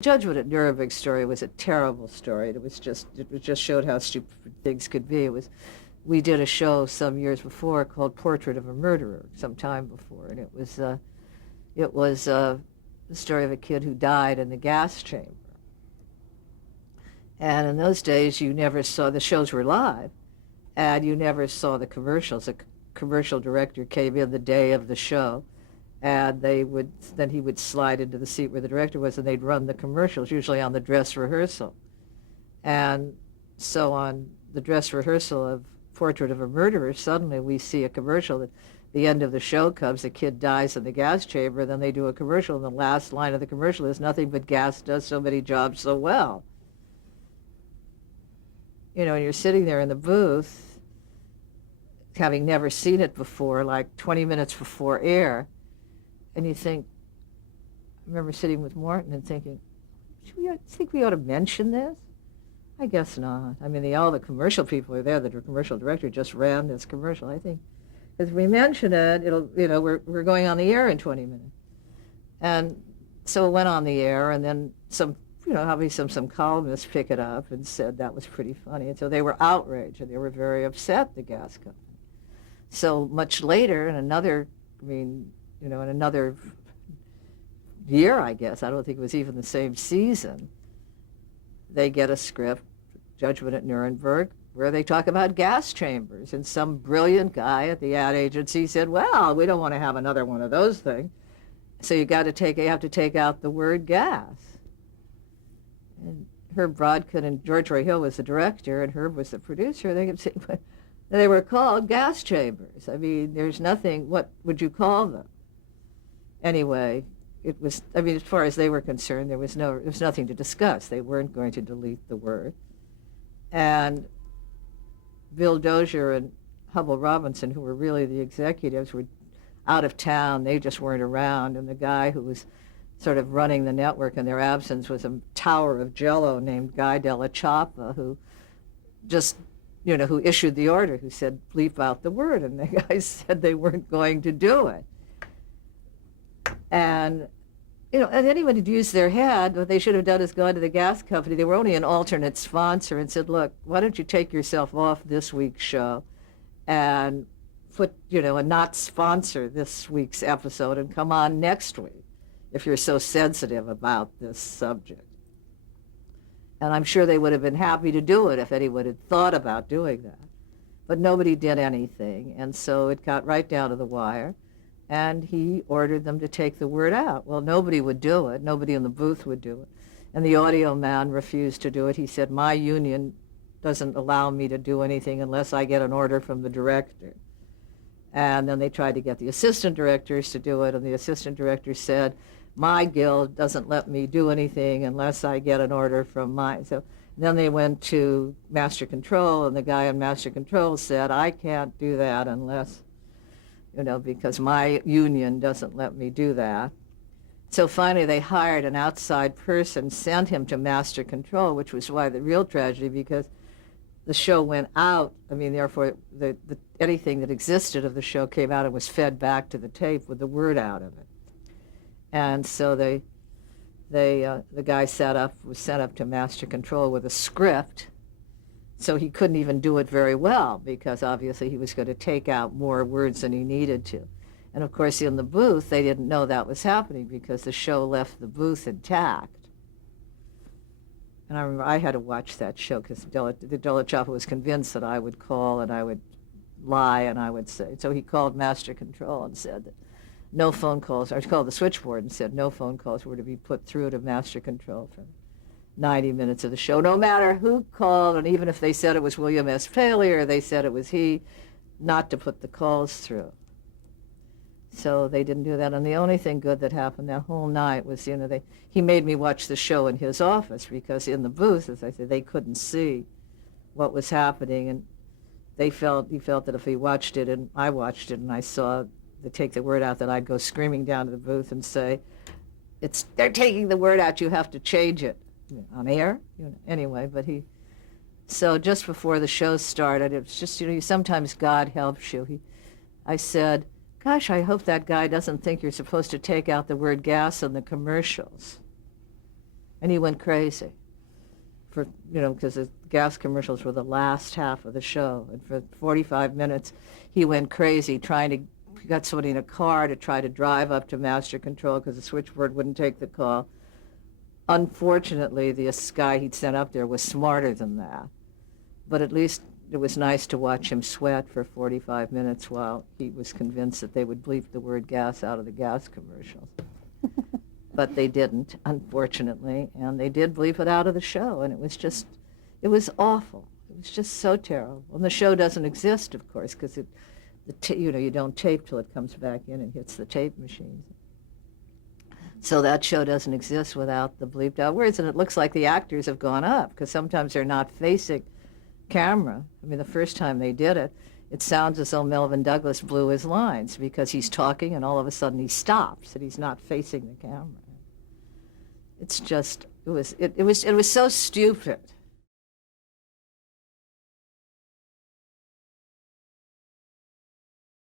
Judgment at Nuremberg story was a terrible story. It just showed how stupid things could be. We did a show some years before called Portrait of a Murderer, some time before, and it was the story of a kid who died in the gas chamber. And in those days, you never saw, the shows were live, and you never saw the commercials. A commercial director came in the day of the show, and then he would slide into the seat where the director was, and they'd run the commercials, usually on the dress rehearsal. And so on the dress rehearsal of Portrait of a Murderer, suddenly we see a commercial that the end of the show comes, the kid dies in the gas chamber, and then they do a commercial, and the last line of the commercial is, "Nothing but gas does so many jobs so well." And you're sitting there in the booth, having never seen it before, like 20 minutes before air, and you think, I remember sitting with Morton and thinking, think we ought to mention this? I guess not. I mean, all the commercial people are there. The commercial director just ran this commercial. I think if we mention it, we're going on the air in 20 minutes. And so it went on the air, and then obviously some columnists pick it up and said that was pretty funny. And so they were outraged, and they were very upset, the gas company. So much later, in another year, I guess, I don't think it was even the same season, they get a script, Judgment at Nuremberg, where they talk about gas chambers. And some brilliant guy at the ad agency said, well, we don't want to have another one of those things. So you have to take out the word gas. And Herb Brodkin and George Roy Hill was the director, and Herb was the producer. They were called gas chambers. I mean, there's nothing, what would you call them? Anyway, as far as they were concerned, there was nothing to discuss. They weren't going to delete the word. And Bill Dozier and Hubble Robinson, who were really the executives, were out of town. They just weren't around. And the guy who was sort of running the network in their absence was a tower of jello named Guy Della Chapa, who who issued the order, who said, bleep out the word. And the guys said they weren't going to do it. And anyone who'd used their head, what they should have done is gone to the gas company. They were only an alternate sponsor, and said, look, why don't you take yourself off this week's show and and not sponsor this week's episode and come on next week if you're so sensitive about this subject. And I'm sure they would have been happy to do it if anyone had thought about doing that. But nobody did anything, and so it got right down to the wire. And he ordered them to take the word out. Well, nobody would do it. Nobody in the booth would do it. And the audio man refused to do it. He said, my union doesn't allow me to do anything unless I get an order from the director. And then they tried to get the assistant directors to do it, and the assistant director said, my guild doesn't let me do anything unless I get an order from mine. So then they went to Master Control, and the guy in Master Control said, I can't do that unless because my union doesn't let me do that. So finally they hired an outside person, sent him to Master Control, which was why the real tragedy, because the show went out. I mean, therefore, anything that existed of the show came out and was fed back to the tape with the word out of it. And so the guy was sent up to Master Control with a script. So he couldn't even do it very well, because obviously he was going to take out more words than he needed to. And of course, in the booth, they didn't know that was happening because the show left the booth intact. And I remember I had to watch that show because Della Chapa was convinced that I would call and I would lie and I would say. So he called Master Control and said that no phone calls, or he called the switchboard and said no phone calls were to be put through to Master Control for 90 minutes of the show, no matter who called, and even if they said it was William S. Paley or they said it was he, not to put the calls through. So they didn't do that. And the only thing good that happened that whole night was, he made me watch the show in his office, because in the booth, as I said, they couldn't see what was happening, and he felt that if he watched it and I watched it and I saw they take the word out, that I'd go screaming down to the booth and say, they're taking the word out, you have to change it. On air, anyway, so just before the show started, it was just, sometimes God helps you. I said, gosh, I hope that guy doesn't think you're supposed to take out the word gas in the commercials. And he went crazy for, because the gas commercials were the last half of the show. And for 45 minutes, he went crazy he got somebody in a car to try to drive up to master control because the switchboard wouldn't take the call. Unfortunately, this guy he'd sent up there was smarter than that. But at least it was nice to watch him sweat for 45 minutes while he was convinced that they would bleep the word gas out of the gas commercials. But they didn't, unfortunately, and they did bleep it out of the show, and it was awful. It was just so terrible. And the show doesn't exist, of course, because you don't tape till it comes back in and hits the tape machines. So that show doesn't exist without the bleeped out words, and it looks like the actors have gone up, because sometimes they're not facing camera. I mean, the first time they did it, it sounds as though Melvin Douglas blew his lines because he's talking and all of a sudden he stops and he's not facing the camera. It's just, it was so stupid.